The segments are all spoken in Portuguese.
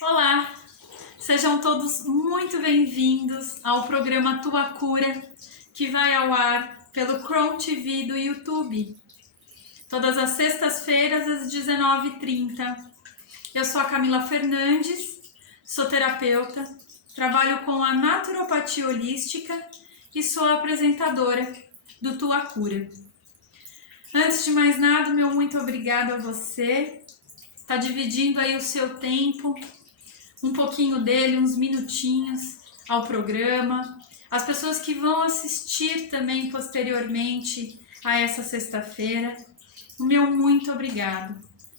Olá, sejam todos muito bem-vindos ao programa Tua Cura, que vai ao ar pelo Chrome TV do YouTube, todas as sextas-feiras às 19h30. Eu sou a Camila Fernandes, sou terapeuta, trabalho com a naturopatia holística e sou a apresentadora do Tua Cura. Antes de mais nada, meu muito obrigado a você, está dividindo aí o seu tempo, um pouquinho dele, uns minutinhos ao programa. As pessoas que vão assistir também posteriormente a essa sexta-feira, o meu muito obrigado.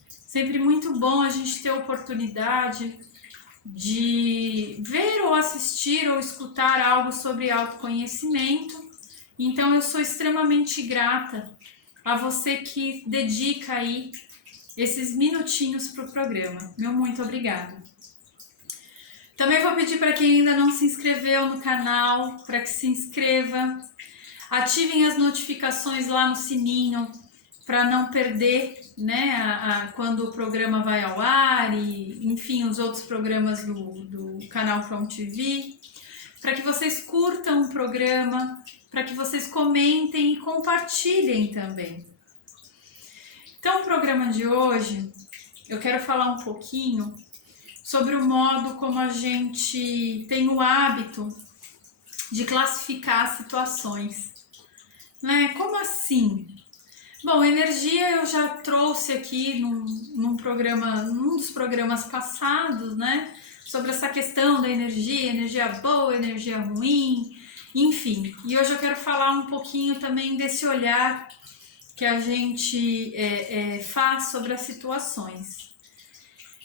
Sempre muito bom a gente ter a oportunidade de ver ou assistir ou escutar algo sobre autoconhecimento. Então eu sou extremamente grata a você que dedica aí esses minutinhos para o programa. Meu muito obrigada. Também vou pedir para quem ainda não se inscreveu no canal, para que se inscreva, ativem as notificações lá no sininho, para não perder, né, quando o programa vai ao ar e, enfim, os outros programas do canal Chrome TV, para que vocês curtam o programa, para que vocês comentem e compartilhem também. Então, o programa de hoje, eu quero falar um pouquinho sobre o modo como a gente tem o hábito de classificar situações, né? Como assim? Bom, energia eu já trouxe aqui num dos programas passados, né? Sobre essa questão da energia boa, energia ruim, enfim. E hoje eu quero falar um pouquinho também desse olhar que a gente faz sobre as situações.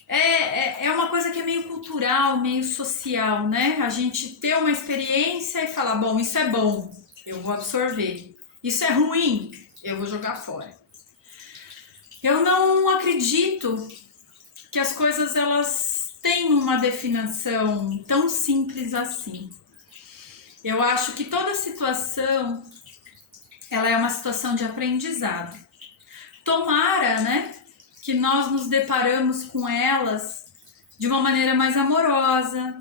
É uma coisa que é meio cultural, meio social, né? A gente ter uma experiência e falar, bom, isso é bom, eu vou absorver. Isso é ruim, eu vou jogar fora. Eu não acredito que as coisas elas têm uma definição tão simples assim. Eu acho que toda situação ela é uma situação de aprendizado. Tomara, né, que nós nos deparamos com elas de uma maneira mais amorosa,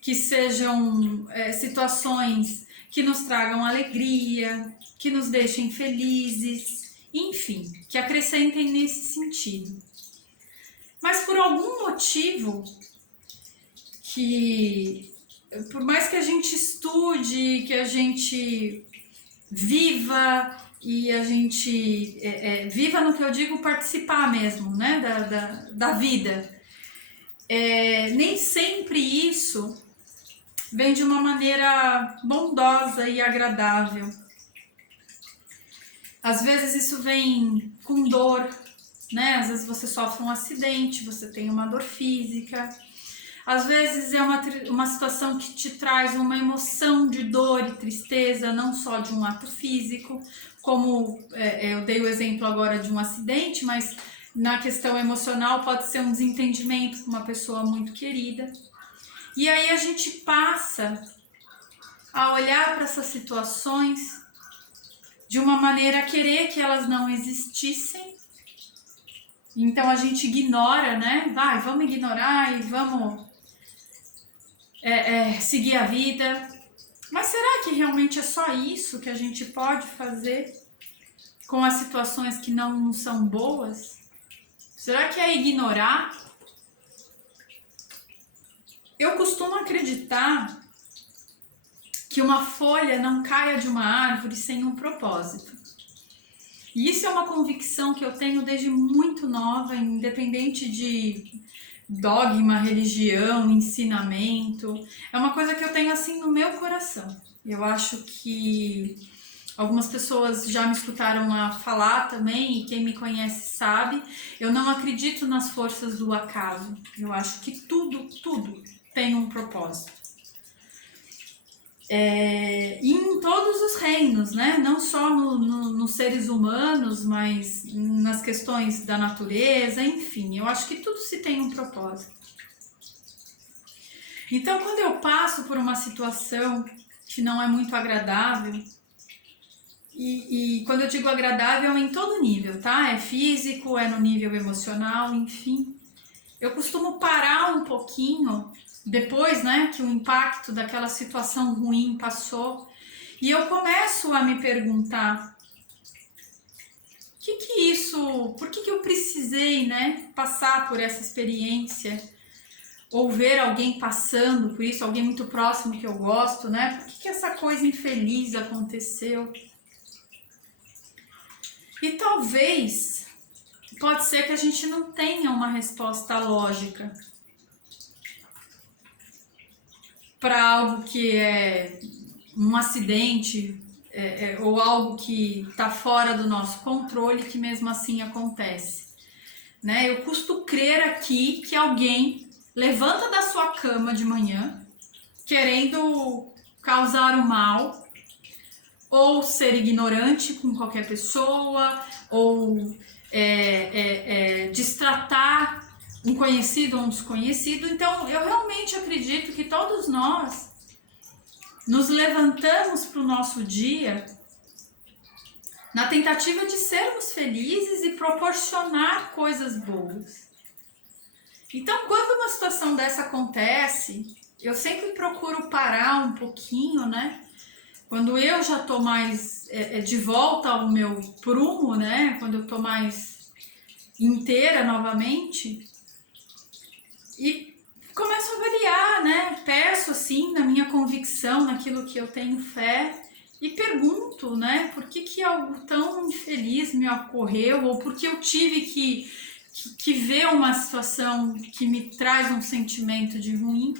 que sejam situações que nos tragam alegria, que nos deixem felizes, enfim, que acrescentem nesse sentido. Mas por algum motivo que, por mais que a gente estude, que a gente viva e a gente viva no que eu digo participar mesmo, né, da vida. Nem sempre isso vem de uma maneira bondosa e agradável. Às vezes isso vem com dor, né? Às vezes você sofre um acidente, você tem uma dor física. Às vezes é uma situação que te traz uma emoção de dor e tristeza, não só de um ato físico, como eu dei o exemplo agora de um acidente, mas na questão emocional pode ser um desentendimento com uma pessoa muito querida. E aí a gente passa a olhar para essas situações de uma maneira a querer que elas não existissem. Então a gente ignora, né? Vamos ignorar e vamos seguir a vida. Mas será que realmente é só isso que a gente pode fazer com as situações que não são boas? Será que é ignorar? Eu costumo acreditar que uma folha não caia de uma árvore sem um propósito. E isso é uma convicção que eu tenho desde muito nova, independente de dogma, religião, ensinamento. É uma coisa que eu tenho assim no meu coração. Eu acho que algumas pessoas já me escutaram lá falar também, e quem me conhece sabe, eu não acredito nas forças do acaso. Eu acho que tudo tem um propósito. Em todos os reinos, né? Não só nos seres humanos, mas nas questões da natureza, enfim, eu acho que tudo se tem um propósito. Então, quando eu passo por uma situação que não é muito agradável, e quando eu digo agradável é em todo nível, tá? É físico, é no nível emocional, enfim. eu costumo parar um pouquinho, depois, né, que o impacto daquela situação ruim passou, e eu começo a me perguntar, por que eu precisei, né, passar por essa experiência, ou ver alguém passando por isso, alguém muito próximo que eu gosto, né, por que essa coisa infeliz aconteceu? E talvez, pode ser que a gente não tenha uma resposta lógica para algo que é um acidente ou algo que está fora do nosso controle, que mesmo assim acontece. Né? Eu custo crer aqui que alguém levanta da sua cama de manhã querendo causar o mal, ou ser ignorante com qualquer pessoa, ou destratar um conhecido ou um desconhecido. Então, eu realmente acredito que todos nós nos levantamos para o nosso dia na tentativa de sermos felizes e proporcionar coisas boas. Então, quando uma situação dessa acontece, eu sempre procuro parar um pouquinho, né? Quando eu já tô mais de volta ao meu prumo, né? Quando eu tô mais inteira novamente, e começo a avaliar, né? Peço assim, na minha convicção, naquilo que eu tenho fé, e pergunto, né? Por que algo tão infeliz me ocorreu, ou por que eu tive que ver uma situação que me traz um sentimento de ruim.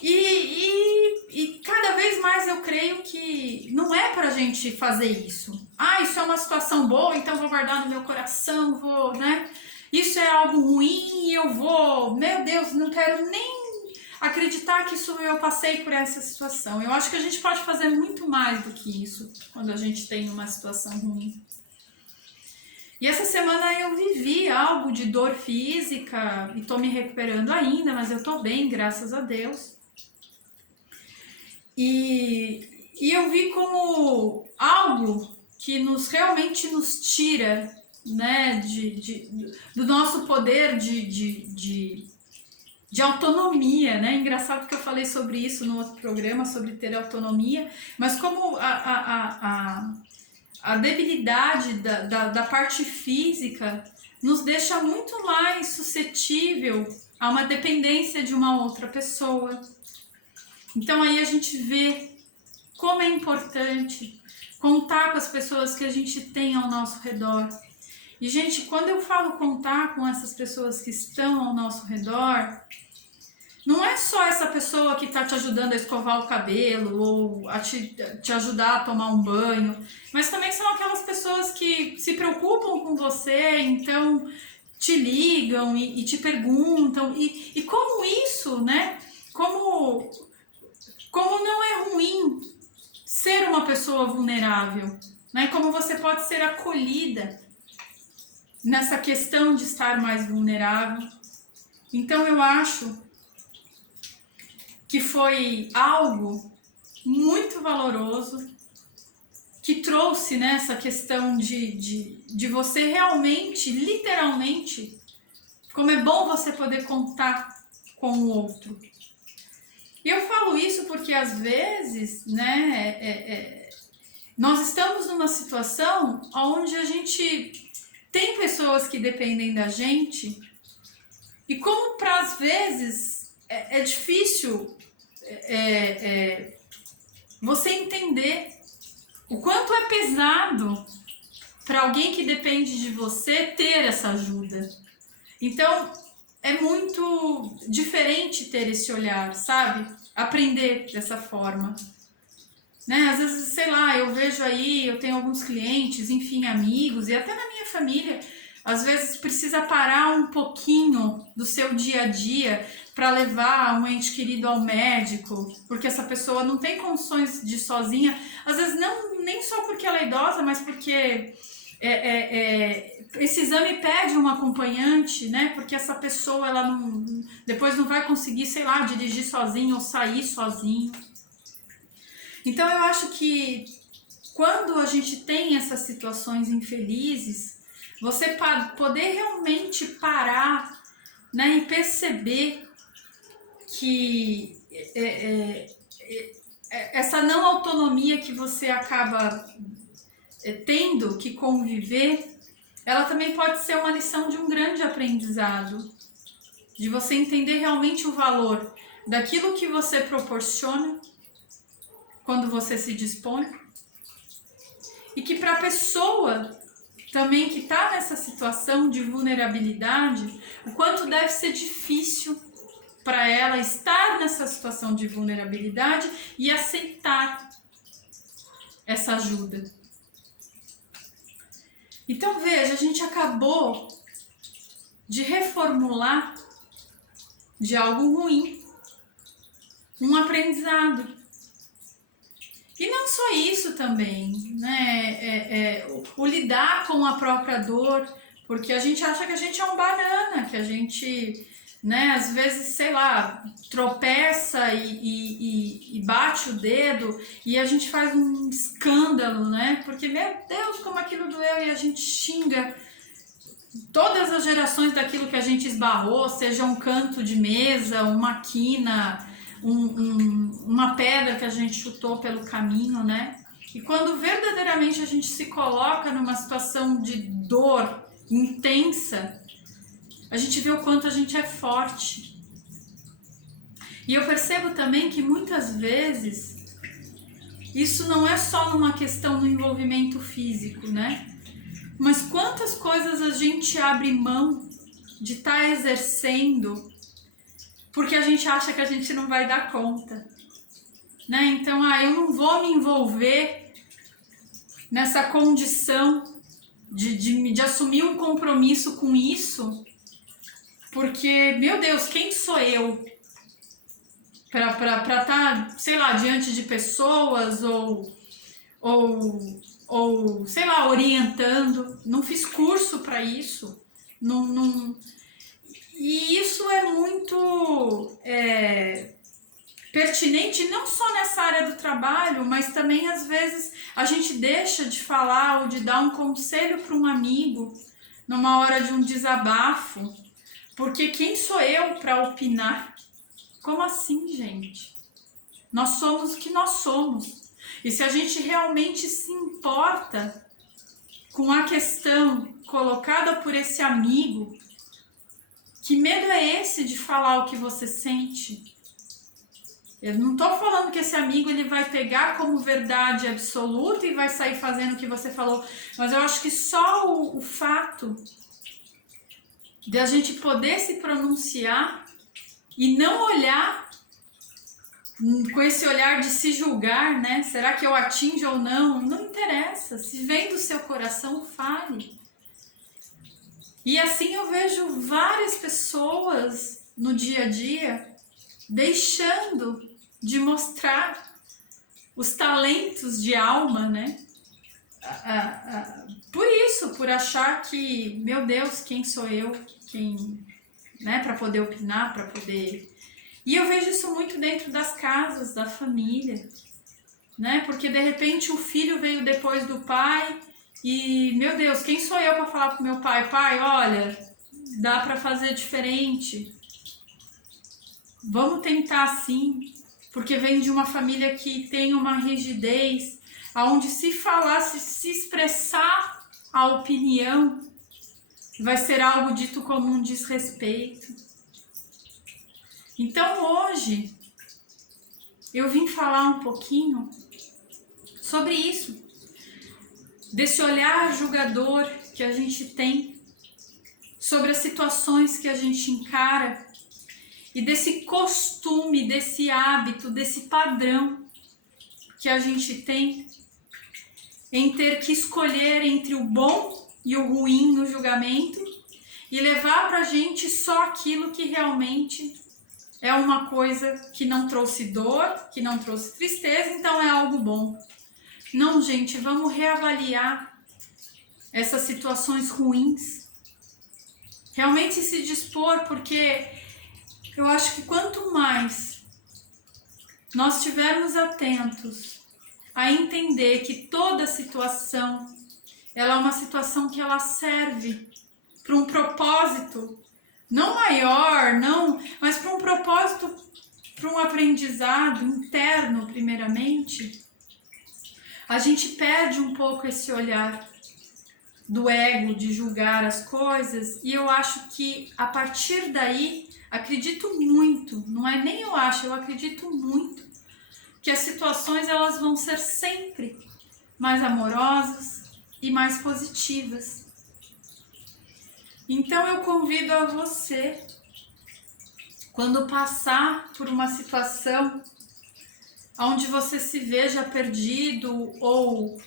E cada vez mais eu creio que não é pra gente fazer isso. Ah, isso é uma situação boa, então vou guardar no meu coração, vou, né? Isso é algo ruim e eu vou, meu Deus, não quero nem acreditar que eu passei por essa situação. Eu acho que a gente pode fazer muito mais do que isso quando a gente tem uma situação ruim. E essa semana eu vivi algo de dor física e tô me recuperando ainda, mas eu tô bem, graças a Deus. E eu vi como algo que realmente nos tira, né, do nosso poder de autonomia, né? Engraçado que eu falei sobre isso no outro programa, sobre ter autonomia, mas como a debilidade da parte física nos deixa muito mais suscetível a uma dependência de uma outra pessoa. Então aí a gente vê como é importante contar com as pessoas que a gente tem ao nosso redor. E, gente, quando eu falo contar com essas pessoas que estão ao nosso redor, não é só essa pessoa que está te ajudando a escovar o cabelo ou a te ajudar a tomar um banho, mas também são aquelas pessoas que se preocupam com você, então te ligam e te perguntam. E como isso, né? Como não é ruim ser uma pessoa vulnerável, né? Como você pode ser acolhida nessa questão de estar mais vulnerável. Então eu acho que foi algo muito valoroso, que trouxe, né, essa questão de você realmente, literalmente, como é bom você poder contar com o outro. E eu falo isso porque às vezes, né, nós estamos numa situação onde a gente tem pessoas que dependem da gente, e como para às vezes é difícil você entender o quanto é pesado para alguém que depende de você ter essa ajuda. Então, é muito diferente ter esse olhar, sabe? Aprender dessa forma. Né? Às vezes, sei lá, eu vejo aí, eu tenho alguns clientes, enfim, amigos, e até na minha família, às vezes precisa parar um pouquinho do seu dia a dia para levar um ente querido ao médico, porque essa pessoa não tem condições de ir sozinha, às vezes não, nem só porque ela é idosa, mas porque esse exame pede um acompanhante, né? Porque essa pessoa ela depois não vai conseguir, sei lá, dirigir sozinho ou sair sozinho. Então eu acho que quando a gente tem essas situações infelizes, você poder realmente parar né? E perceber que essa não autonomia que você acaba tendo que conviver, ela também pode ser uma lição de um grande aprendizado, de você entender realmente o valor daquilo que você proporciona quando você se dispõe, e que para a pessoa também que está nessa situação de vulnerabilidade, o quanto deve ser difícil para ela estar nessa situação de vulnerabilidade e aceitar essa ajuda. Então veja, a gente acabou de reformular de algo ruim um aprendizado. E não só isso também, né? O lidar com a própria dor, porque a gente acha que a gente é um banana, que a gente, né, às vezes, sei lá, tropeça e bate o dedo e a gente faz um escândalo, né? Porque, meu Deus, como aquilo doeu, e a gente xinga todas as gerações daquilo que a gente esbarrou, seja um canto de mesa, uma quina, uma pedra que a gente chutou pelo caminho, né? E quando verdadeiramente a gente se coloca numa situação de dor intensa, a gente vê o quanto a gente é forte. E eu percebo também que muitas vezes isso não é só numa questão do envolvimento físico, né? Mas quantas coisas a gente abre mão de estar exercendo porque a gente acha que a gente não vai dar conta, né? Então, eu não vou me envolver nessa condição de assumir um compromisso com isso, porque, meu Deus, quem sou eu para estar, sei lá, diante de pessoas ou sei lá, orientando. Não fiz curso para isso, não. E isso é muito pertinente não só nessa área do trabalho, mas também às vezes a gente deixa de falar ou de dar um conselho para um amigo numa hora de um desabafo, porque quem sou eu para opinar? Como assim, gente? Nós somos o que nós somos. E se a gente realmente se importa com a questão colocada por esse amigo, que medo é esse de falar o que você sente? Eu não estou falando que esse amigo ele vai pegar como verdade absoluta e vai sair fazendo o que você falou, mas eu acho que só o fato de a gente poder se pronunciar e não olhar com esse olhar de se julgar, né? Será que eu atinjo ou não? Não interessa. Se vem do seu coração, fale. E assim eu vejo várias pessoas no dia a dia deixando de mostrar os talentos de alma, né? Por isso, por achar que, meu Deus, quem sou eu? Quem, né? Para poder opinar, para poder... E eu vejo isso muito dentro das casas, da família, né? Porque de repente o filho veio depois do pai e, meu Deus, quem sou eu para falar pro meu pai? Pai, olha, dá para fazer diferente. Vamos tentar assim, porque vem de uma família que tem uma rigidez, onde se falar, se expressar a opinião, vai ser algo dito como um desrespeito. Então hoje eu vim falar um pouquinho sobre isso, desse olhar julgador que a gente tem sobre as situações que a gente encara e desse costume, desse hábito, desse padrão que a gente tem em ter que escolher entre o bom e o ruim no julgamento e levar pra gente só aquilo que realmente é uma coisa que não trouxe dor, que não trouxe tristeza, então é algo bom. Não, gente, vamos reavaliar essas situações ruins. Realmente se dispor, porque eu acho que quanto mais nós estivermos atentos a entender que toda situação, ela é uma situação que ela serve para um propósito não maior, não, mas para um propósito, para um aprendizado interno, primeiramente, a gente perde um pouco esse olhar do ego, de julgar as coisas, e eu acho que a partir daí, acredito muito, não é nem eu acho, eu acredito muito, que as situações elas vão ser sempre mais amorosas e mais positivas. Então eu convido a você, quando passar por uma situação onde você se veja perdido ou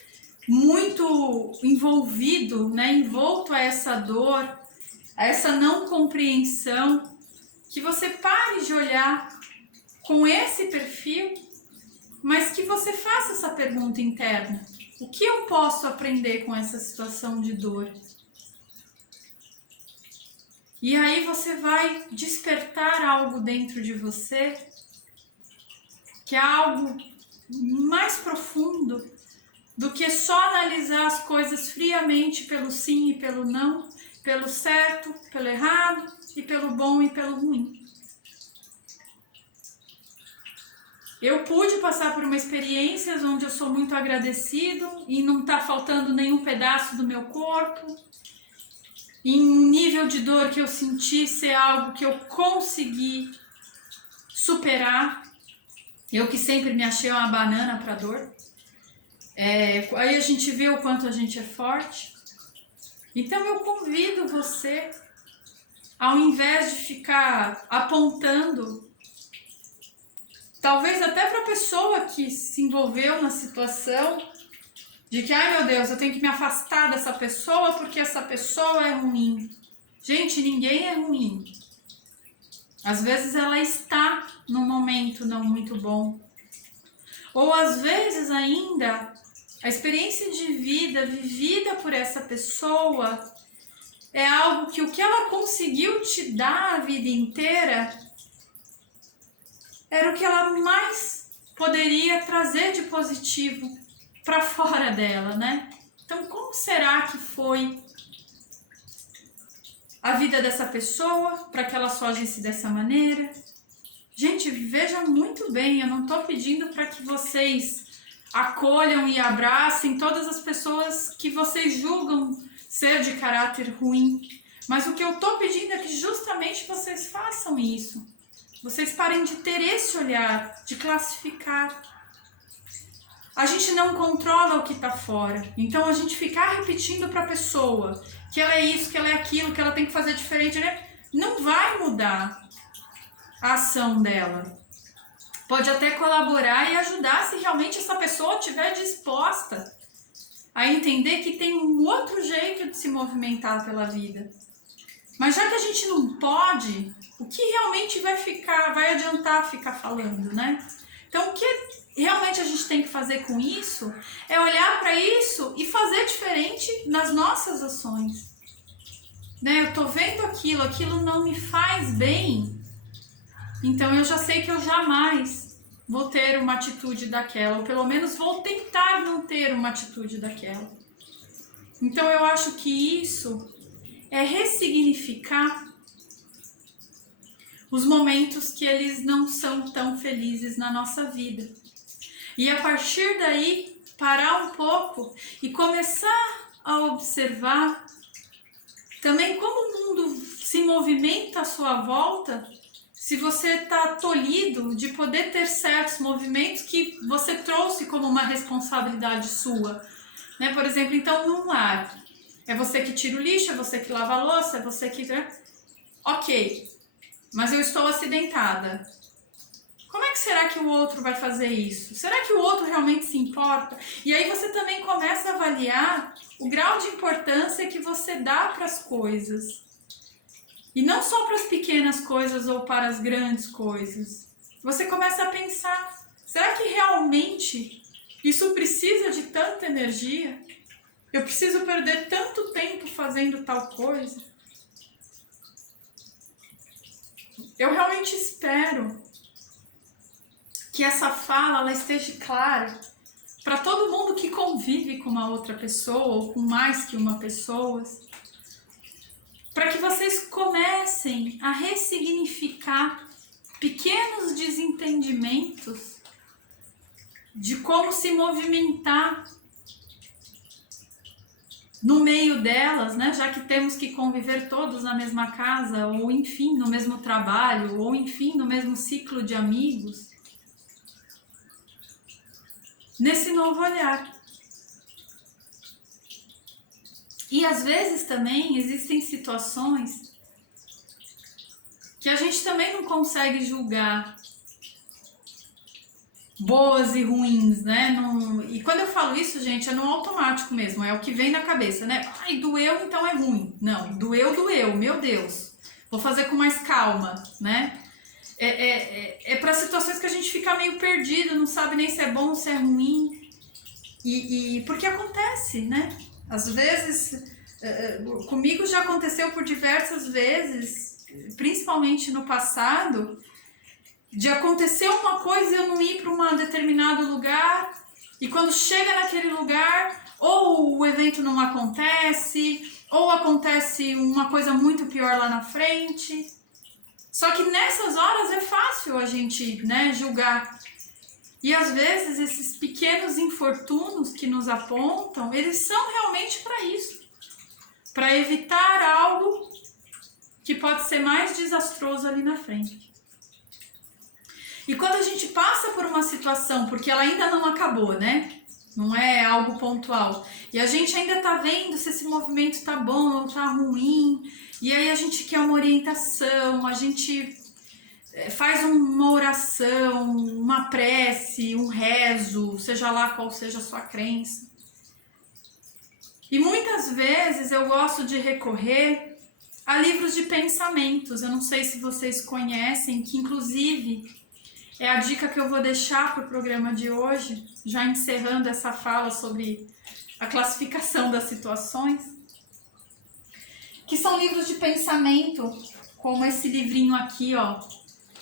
muito envolvido, né, envolto a essa dor, a essa não compreensão, que você pare de olhar com esse perfil, mas que você faça essa pergunta interna: o que eu posso aprender com essa situação de dor? E aí você vai despertar algo dentro de você, que é algo mais profundo do que só analisar as coisas friamente pelo sim e pelo não, pelo certo, pelo errado e pelo bom e pelo ruim. Eu pude passar por uma experiência onde eu sou muito agradecido e não está faltando nenhum pedaço do meu corpo. Em um nível de dor que eu senti ser algo que eu consegui superar. Eu que sempre me achei uma banana para dor. Aí a gente vê o quanto a gente é forte. Então eu convido você, ao invés de ficar apontando, talvez até para a pessoa que se envolveu na situação, de que, ai meu Deus, eu tenho que me afastar dessa pessoa porque essa pessoa é ruim. Gente, ninguém é ruim. Às vezes ela está num momento não muito bom. Ou às vezes ainda, a experiência de vida vivida por essa pessoa é algo que o que ela conseguiu te dar a vida inteira era o que ela mais poderia trazer de positivo para fora dela, né? Então, como será que foi a vida dessa pessoa para que ela só agisse dessa maneira? Gente, veja muito bem, eu não estou pedindo para que vocês acolham e abracem todas as pessoas que vocês julgam ser de caráter ruim, mas o que eu estou pedindo é que justamente vocês façam isso. Vocês parem de ter esse olhar, de classificar. A gente não controla o que está fora, então a gente ficar repetindo para a pessoa que ela é isso, que ela é aquilo, que ela tem que fazer diferente, né? Não vai mudar a ação dela. Pode até colaborar e ajudar se realmente essa pessoa estiver disposta a entender que tem um outro jeito de se movimentar pela vida. Mas já que a gente não pode, o que realmente vai adiantar ficar falando, né? Então, o que realmente a gente tem que fazer com isso é olhar para isso e fazer diferente nas nossas ações. Né? Eu tô vendo aquilo não me faz bem, então eu já sei que eu jamais vou ter uma atitude daquela, ou pelo menos vou tentar não ter uma atitude daquela. Então eu acho que isso é ressignificar os momentos que eles não são tão felizes na nossa vida. E a partir daí, parar um pouco e começar a observar também como o mundo se movimenta à sua volta, se você está tolhido de poder ter certos movimentos que você trouxe como uma responsabilidade sua. Né? Por exemplo, então, num lar, é você que tira o lixo, é você que lava a louça, é você que... Ok, mas eu estou acidentada. Como é que será que o outro vai fazer isso? Será que o outro realmente se importa? E aí você também começa a avaliar o grau de importância que você dá para as coisas. E não só para as pequenas coisas ou para as grandes coisas. Você começa a pensar, será que realmente isso precisa de tanta energia? Eu preciso perder tanto tempo fazendo tal coisa? Eu realmente espero que essa fala ela esteja clara para todo mundo que convive com uma outra pessoa ou com mais que uma pessoa, para que vocês comecem a ressignificar pequenos desentendimentos de como se movimentar no meio delas, né? Já que temos que conviver todos na mesma casa, ou enfim, no mesmo trabalho, ou enfim, no mesmo ciclo de amigos, nesse novo olhar. E às vezes também existem situações que a gente também não consegue julgar boas e ruins, né? E quando eu falo isso, gente, é no automático mesmo, é o que vem na cabeça, né? Ai, doeu, então é ruim. Não, doeu, meu Deus. Vou fazer com mais calma, né? É para situações que a gente fica meio perdido, não sabe nem se é bom, se é ruim. E porque acontece, né? Às vezes, comigo já aconteceu por diversas vezes, principalmente no passado, de acontecer uma coisa e eu não ir para um determinado lugar, e quando chega naquele lugar, ou o evento não acontece, ou acontece uma coisa muito pior lá na frente. Só que nessas horas é fácil a gente, né, julgar. E às vezes esses pequenos infortúnios que nos apontam, eles são realmente para isso. Para evitar algo que pode ser mais desastroso ali na frente. E quando a gente passa por uma situação, porque ela ainda não acabou, né? Não é algo pontual. E a gente ainda tá vendo se esse movimento tá bom ou tá ruim. E aí a gente quer uma orientação, a gente faz uma oração, uma prece, um rezo, seja lá qual seja a sua crença. E muitas vezes eu gosto de recorrer a livros de pensamentos. Eu não sei se vocês conhecem, que inclusive é a dica que eu vou deixar para o programa de hoje, já encerrando essa fala sobre a classificação das situações, que são livros de pensamento, como esse livrinho aqui, ó.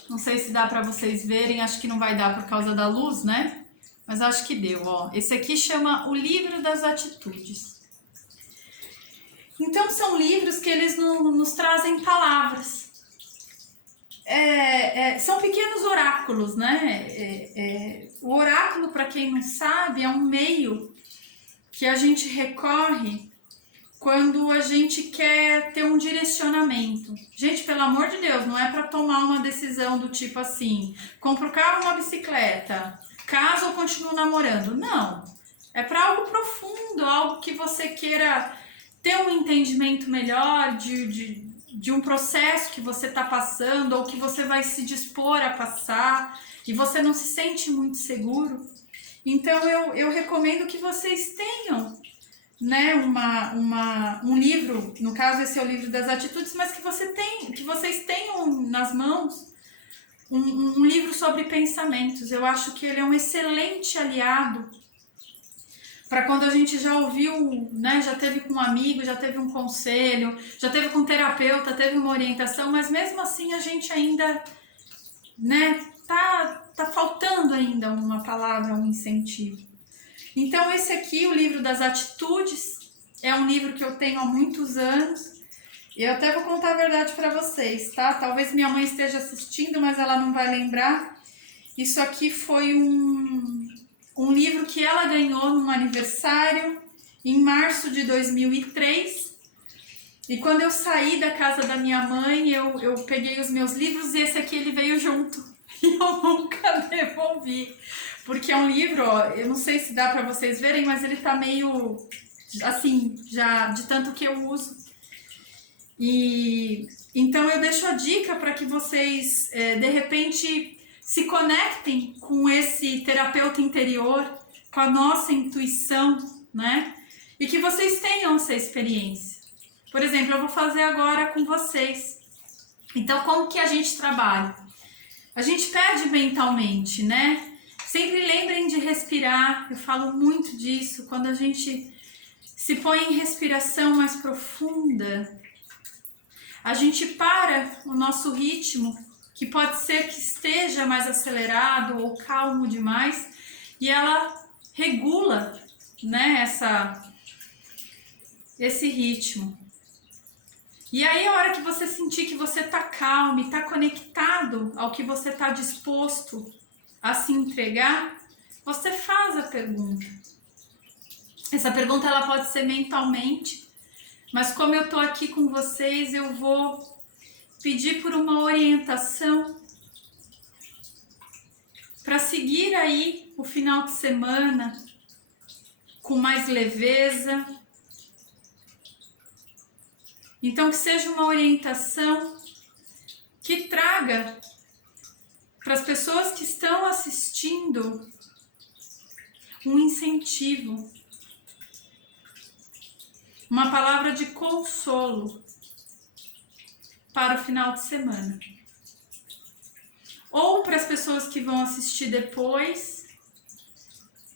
Não sei se dá para vocês verem, acho que não vai dar por causa da luz, né? Mas acho que deu, ó. Esse aqui chama O Livro das Atitudes. Então são livros que eles nos trazem palavras. São pequenos oráculos, né? O oráculo, para quem não sabe, é um meio que a gente recorre quando a gente quer ter um direcionamento. Gente, pelo amor de Deus, não é para tomar uma decisão do tipo assim, compro um carro ou uma bicicleta, caso ou continuo namorando. Não, é para algo profundo, algo que você queira ter um entendimento melhor de um processo que você está passando ou que você vai se dispor a passar e você não se sente muito seguro. Então eu recomendo que vocês tenham, né, um livro, no caso esse é o livro das atitudes, mas que vocês tenham nas mãos um livro sobre pensamentos. Eu acho que ele é um excelente aliado para quando a gente já ouviu, né, já teve com um amigo, já teve um conselho, já teve com um terapeuta, teve uma orientação, mas mesmo assim a gente ainda, né, tá faltando ainda uma palavra, um incentivo. Então esse aqui, o livro das atitudes, é um livro que eu tenho há muitos anos. Eu até vou contar a verdade para vocês, tá? Talvez minha mãe esteja assistindo, mas ela não vai lembrar. Isso aqui foi um livro que ela ganhou num aniversário em março de 2003. E quando eu saí da casa da minha mãe, eu peguei os meus livros e esse aqui ele veio junto. E eu nunca devolvi. Porque é um livro, ó, eu não sei se dá para vocês verem, mas ele tá meio assim, já de tanto que eu uso. E então eu deixo a dica para que vocês, de repente, se conectem com esse terapeuta interior, com a nossa intuição, né? E que vocês tenham essa experiência. Por exemplo, eu vou fazer agora com vocês. Então, como que a gente trabalha? A gente pede mentalmente, né? Sempre lembrem de respirar, eu falo muito disso, quando a gente se põe em respiração mais profunda, a gente para o nosso ritmo, que pode ser que esteja mais acelerado ou calmo demais, e ela regula, né, esse ritmo. E aí, a hora que você sentir que você tá calmo e tá conectado ao que você tá disposto a se entregar, você faz a pergunta. Essa pergunta ela pode ser mentalmente, mas como eu tô aqui com vocês, eu vou pedir por uma orientação para seguir aí o final de semana com mais leveza. Então, que seja uma orientação que traga para as pessoas que estão assistindo um incentivo, uma palavra de consolo para o final de semana. Ou para as pessoas que vão assistir depois,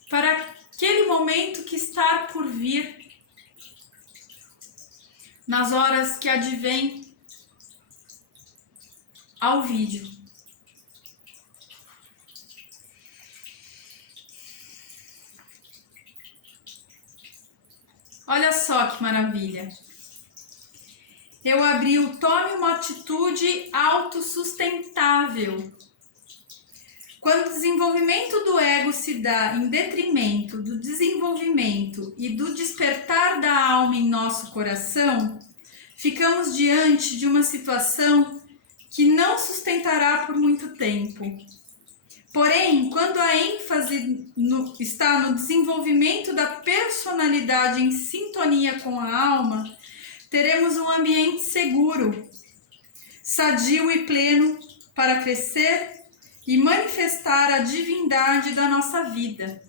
para aquele momento que está por vir, nas horas que advém ao vídeo. Olha só que maravilha. Eu abri o Tome uma atitude autossustentável. Quando o desenvolvimento do ego se dá em detrimento do desenvolvimento e do despertar da alma em nosso coração, ficamos diante de uma situação que não sustentará por muito tempo. Porém, quando a ênfase está no desenvolvimento da personalidade em sintonia com a alma, teremos um ambiente seguro, sadio e pleno para crescer e manifestar a divindade da nossa vida.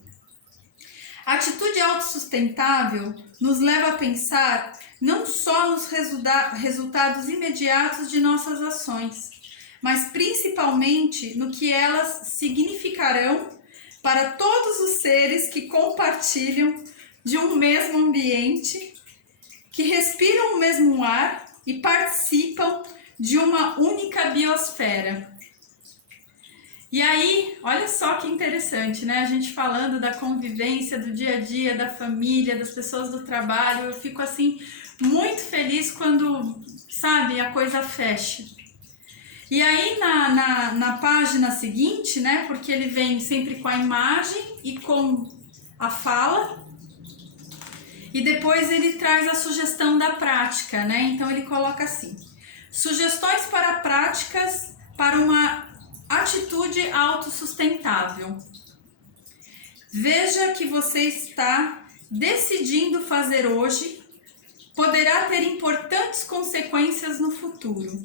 A atitude autossustentável nos leva a pensar não só nos resultados imediatos de nossas ações, mas principalmente no que elas significarão para todos os seres que compartilham de um mesmo ambiente, que respiram o mesmo ar e participam de uma única biosfera. E aí, olha só que interessante, né? A gente falando da convivência, do dia a dia, da família, das pessoas do trabalho, eu fico assim muito feliz quando, sabe, a coisa fecha. E aí na página seguinte, né, porque ele vem sempre com a imagem e com a fala, e depois ele traz a sugestão da prática, né? Então ele coloca assim: sugestões para práticas para uma atitude autossustentável. Veja que você está decidindo fazer hoje poderá ter importantes consequências no futuro.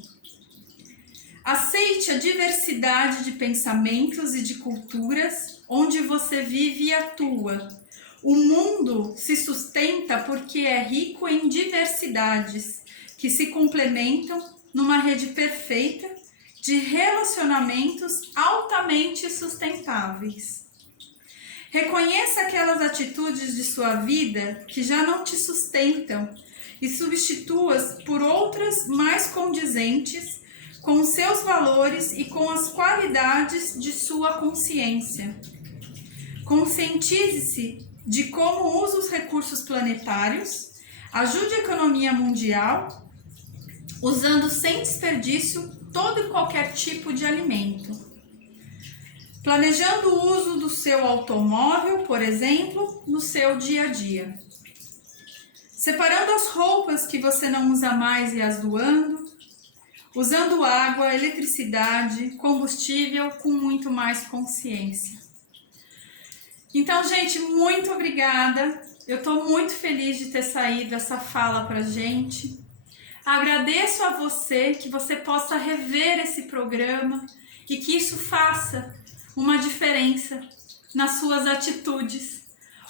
Aceite a diversidade de pensamentos e de culturas onde você vive e atua. O mundo se sustenta porque é rico em diversidades que se complementam numa rede perfeita de relacionamentos altamente sustentáveis. Reconheça aquelas atitudes de sua vida que já não te sustentam e substitua-as por outras mais condizentes com os seus valores e com as qualidades de sua consciência. Conscientize-se de como usa os recursos planetários, ajude a economia mundial, usando sem desperdício todo e qualquer tipo de alimento. Planejando o uso do seu automóvel, por exemplo, no seu dia a dia. Separando as roupas que você não usa mais e as doando. Usando água, eletricidade, combustível com muito mais consciência. Então, gente, muito obrigada. Eu estou muito feliz de ter saído essa fala pra gente. Agradeço a você, que você possa rever esse programa e que isso faça uma diferença nas suas atitudes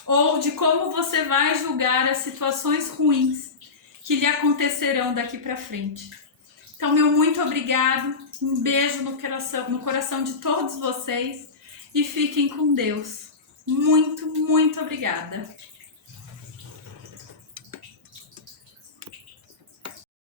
ou de como você vai julgar as situações ruins que lhe acontecerão daqui para frente. Então, meu muito obrigado, um beijo no coração de todos vocês e fiquem com Deus. Muito, muito obrigada.